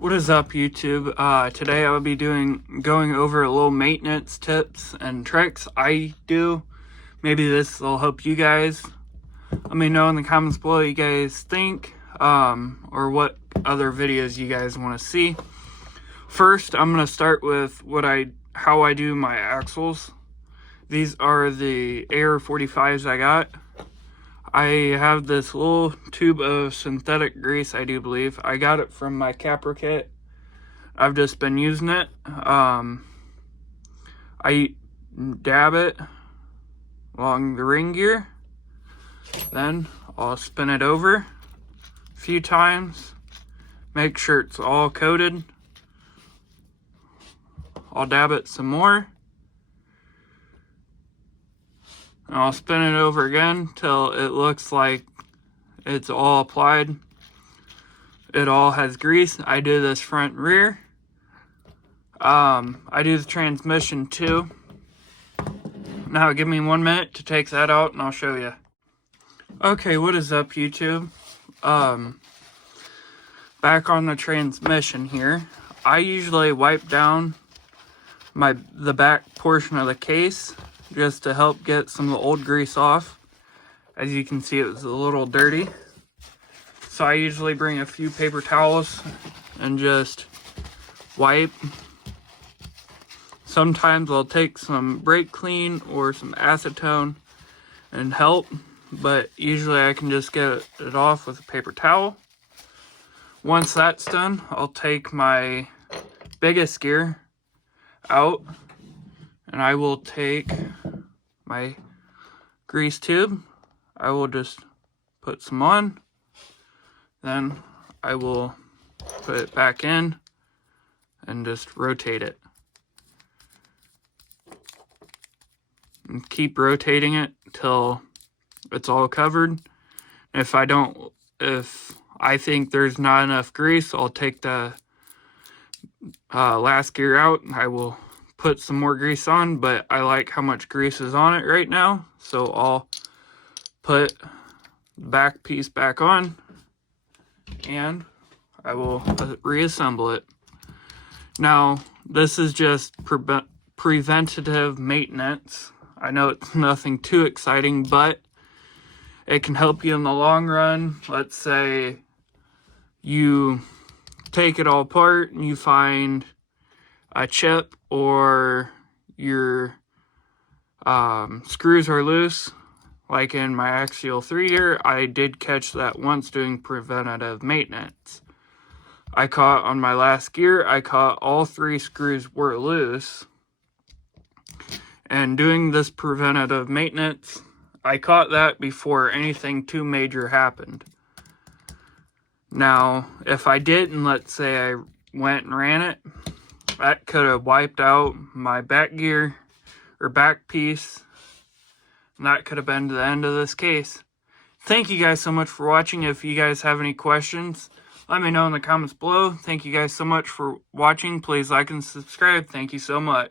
What is up, YouTube? Today I will be going over a little maintenance tips and tricks I do. Maybe this will help you guys. Let me know in the comments below what you guys think, or what other videos you guys want to see. First, I'm going to start with how I do my axles. These are the Air 45s I got. I have this little tube of synthetic grease, I do believe. I got it from my capper kit. I've just been using it. I dab it along the ring gear. Then I'll spin it over a few times. Make sure it's all coated. I'll dab it some more. And I'll spin it over again till it looks like it's all applied. It all has grease. I do this front and rear. I do the transmission too. Now give me 1 minute to take that out and I'll show you. Okay, what is up, YouTube? Back on the transmission here. I usually wipe down the back portion of the case just to help get some of the old grease off. As you can see, it was a little dirty. So I usually bring a few paper towels and just wipe. Sometimes I'll take some brake clean or some acetone and help, but usually I can just get it off with a paper towel. Once that's done, I'll take my biggest gear out and I will take my grease tube. I will just put some on, then I will put it back in and just rotate it. And keep rotating it till it's all covered. If I think there's not enough grease, I'll take the last gear out and I will put some more grease on, but I like how much grease is on it right now, so I'll put the back piece back on and I will reassemble it. Now, this is just preventative maintenance. I know it's nothing too exciting, but it can help you in the long run. Let's say you take it all apart and you find a chip or your screws are loose. Like in my Axial 3 here, I did catch that once doing preventative maintenance. I caught on my last gear, I caught all 3 screws were loose. And doing this preventative maintenance, I caught that before anything too major happened. Now, if I didn't, let's say I went and ran it, that could have wiped out my back gear or back piece. And that could have been the end of this case. Thank you guys so much for watching. If you guys have any questions, let me know in the comments below. Thank you guys so much for watching. Please like and subscribe. Thank you so much.